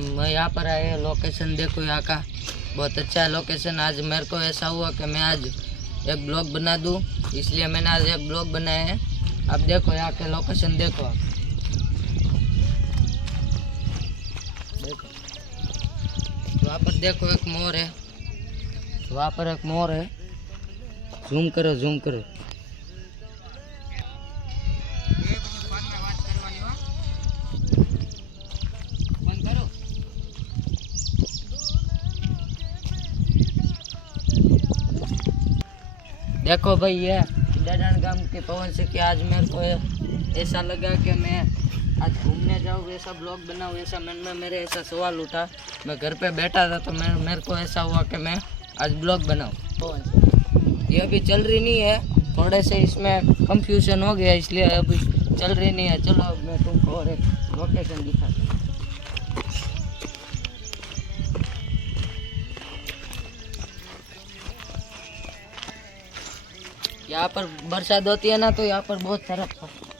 हम यहाँ पर आए, लोकेशन देखो यहाँ का बहुत अच्छा लोकेशन। आज मेरे को ऐसा हुआ कि मैं आज एक ब्लॉग बना दूँ, इसलिए मैंने आज एक ब्लॉग बनाया है। आप देखो यहाँ के लोकेशन देखो आप देखो। वहाँ पर देखो एक मोर है, वहाँ पर एक मोर है। ઝૂમ કરો ઝૂમ કરો। देखो भाई ये डडान गांव के पवन से कि आज मेरे को ऐसा लगा कि मैं आज घूमने जाऊँ, ऐसा ब्लॉग बनाऊँ, ऐसा मन में मेरे ऐसा सवाल उठा। मैं घर पे बैठा था तो मेरे को ऐसा हुआ कि मैं आज ब्लॉग बनाऊँ पवन से। ये अभी चल रही नहीं है, थोड़े से इसमें कंफ्यूजन हो गया इसलिए अभी चल रही नहीं है। चलो अब मैं तुमको और एक लोकेशन दिखाता हूँ। यहाँ पर बरसात होती है ना तो यहाँ पर बहुत सारा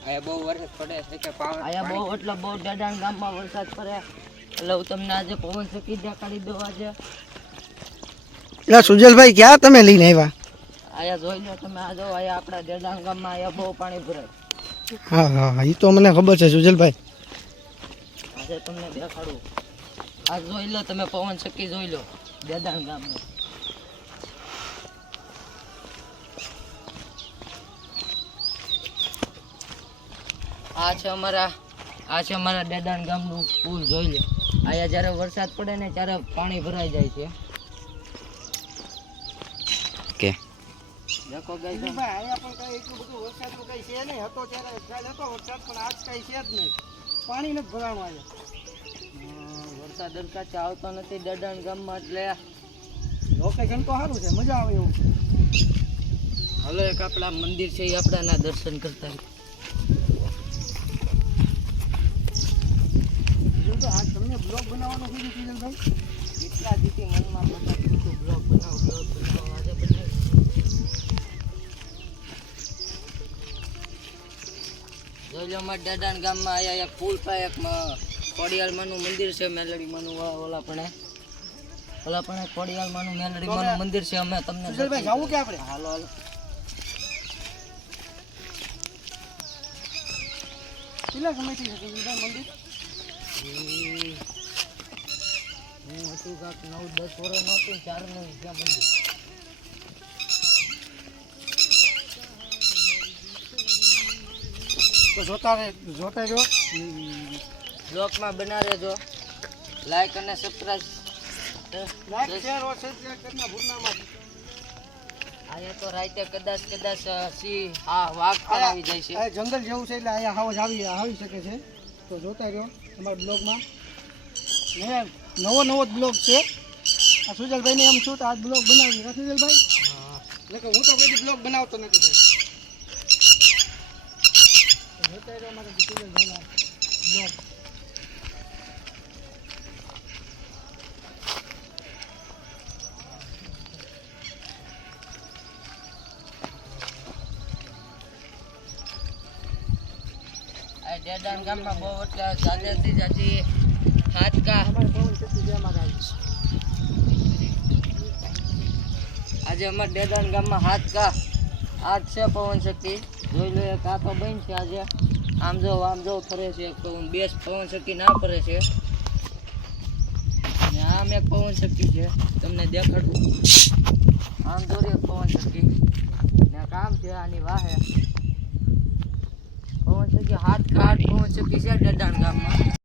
आया बहुत वरसाद પડે છે કે પાવર આયા બહુ એટલે બહુ ડડાણ ગામમાં વરસાદ પડે એટલે હું તમને આજે પવન ચક્કી દેખાડી દઉં આજે। એટલે સુજલભાઈ ક્યાં તમે લઈને આવ્યા? આયા જોઈ લો તમે, આ જો આયા આપણા ડડાણ ગામમાં આયા બહુ પાણી ભરાય। હા હા હા, એ તો મને ખબર છે સુજલભાઈ। આજે તમને દેખાડું, આ જોઈ લો તમે પવન ચક્કી જોઈ લો ડડાણ ગામમાં। આ છે અમારા ડડાણ ગામનું પુલ જોઈ લો। અહીંયા જ્યારે વરસાદ પડે ને ત્યારે પાણી ભરાઈ જાય છે। ઓકે देखो गाइस भाई आया पण कई એટલું બધું વરસાદ તો કઈ છે નહીં, હતો ત્યારે કાલ હતો વરસાદ પણ આજ કઈ છે જ નહીં, પાણી ન ભરાણું આજે। વરસાદ દરકાચે આવતો નથી ડડાણ ગામમાં, એટલે લોકેશન તો સારું છે, મજા આવે એવું છે। હાલો એક આપણા મંદિર છે એ આપણાના દર્શન કરતા। आज तुमने ब्लॉग बनावવાનો કીધું સુજલભાઈ, કેટલા દીથી મનમાં મતલબ હતું બ્લોગ બનાવો આજે બનાવી। જોઈ લો અમારા ડડાણ ગામમાં આયા એક પુલ પર એક ખોડિયાલમાંનું મંદિર છે, મેલડીમાંનું ઓલા પણ ખોડિયાલમાંનું મેલડીમાંનું મંદિર છે। અમે તમને સુજલભાઈ જાવું કે આપણે? હાલો હાલો કેટલા સમયથી છે સુજલભાઈ મંદિર? હું હતું કાંક 9-10 વર્ષ નહોતું, 4 નું ત્યાં મંદિર। તો જોતા રહ્યો, બ્લોગમાં બના રહેજો, લાઈક અને સબસ્ક્રાઇબ અહીંયા તો રાતે કદાચ સિંહ વાઘ પણ આવી જાય છે, જંગલ જેવું છે એટલે અહીંયા હાવ આવી શકે છે। તો જોતા રહ્યો અમારા બ્લોગમાં, નવો બ્લોગ છે। આ સુજલભાઈને એમ છું તો આ બ્લોગ બનાવી ના સુજલભાઈ? એટલે હું તો કદી બ્લોગ બનાવતો નથી ભાઈ। જોતા રહ્યો અમારા સુજલભાઈનો બ્લોગ। ડડાણ ગામમાં બહુ એટલે જાજેથી જાજી હાથકા આજે અમારા ડડાણ ગામમાં હાથકા આજ છે પવન શક્તિ જોઈ લો। એક આ તો બન છે આજે, આમ જો ફરે છે, બે પવન શક્તિ ના ફરે છે, અને આમ એક પવન શક્તિ છે તમને દેખાડું। આમ જોરી એક પવન શક્તિ ને કામ છે આની વાહે પવન શક્તિ હાથ પવન શક્તિ છે ડડાણ ગામમાં।